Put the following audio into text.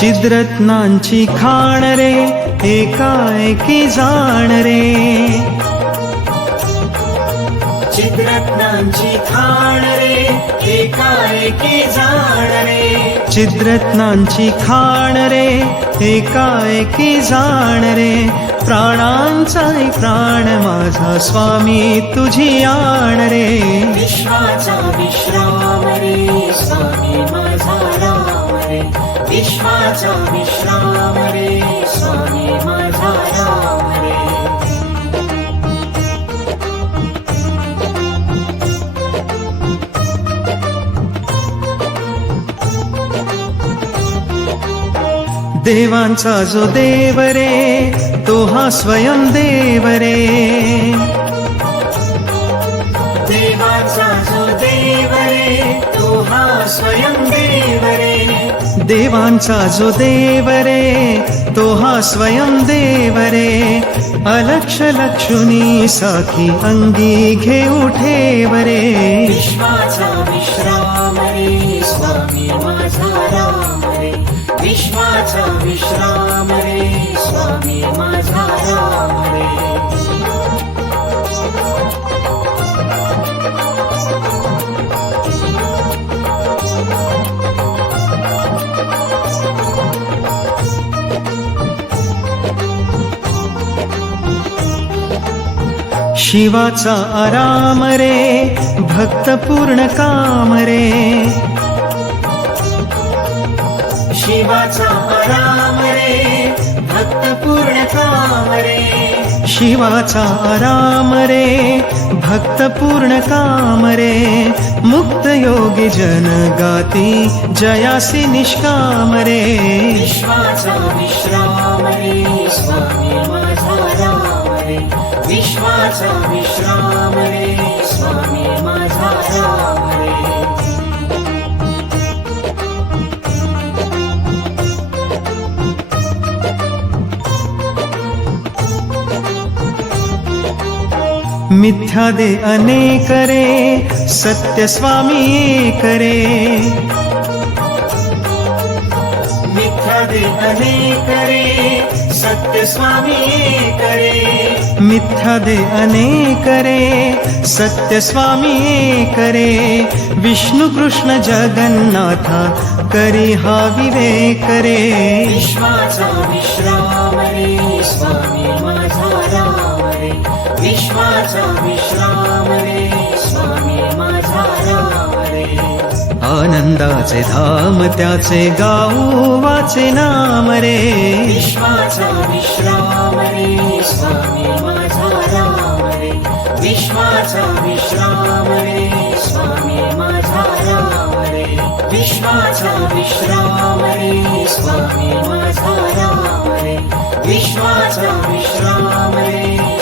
चिद्रत्नांची खाण रे एकाएकी जाण रे. चित्रत्नांची खाण रे एकाएकी जाण रे. चिद्रत्नांची खाण रे एकाएकी जाण रे. प्राणांचा प्राण माझा स्वामी तुझी आण रे. विश्वाचा विश्राम रे स्वामी विश्वाचा विश्राम रे स्वामी माझा राम रे देवांचा जो देव रे तो हा स्वयं देव रे. देवांचा जो देव रे तो हा स्वयं देव रे अलक्ष लक्षुनी साखी अंगी घेऊ ठेव रे विश्वाचा विश्राम रे स्वामी माझा राम रे विश्वाचा विश्राम रे स्वामी शिवाचा आराम रे भक्त पूर्ण काम रे. शिवाचा राम रे भक्त पूर्ण काम रे. शिवाचा आराम रे भक्त पूर्ण काम रे. मुक्त योगी जन गाती जयासी निष्काम रे. विश्वाचा विश्राम रे स्वामी माझा विश्वाचा विश्राम रे स्वामी माझा राम रे. मिथ्या दे अनेक रे सत्य स्वामी करे रे मिथ्या दे अनेक रे सत्य स्वामी एक रे मिथ्या दे अनेक रे सत्य स्वामी एक रे विष्णु कृष्ण जगन्नाथा करी हा विवेक रे विश्वाचा विश्राम रे स्वामी माझा राम रे विश्वाचा विश्राम रे स्वामी माझा राम रे आनंदाचे धाम त्याचे गाऊ वाचे नाम रे. विश्वाचा विश्राम रे स्वामी माझा राम रे. विश्वाचा विश्राम रे स्वामी माझा राम रे. विश्वाचा विश्राम रे स्वामी माझा राम रे. विश्वाचा विश्राम रे रे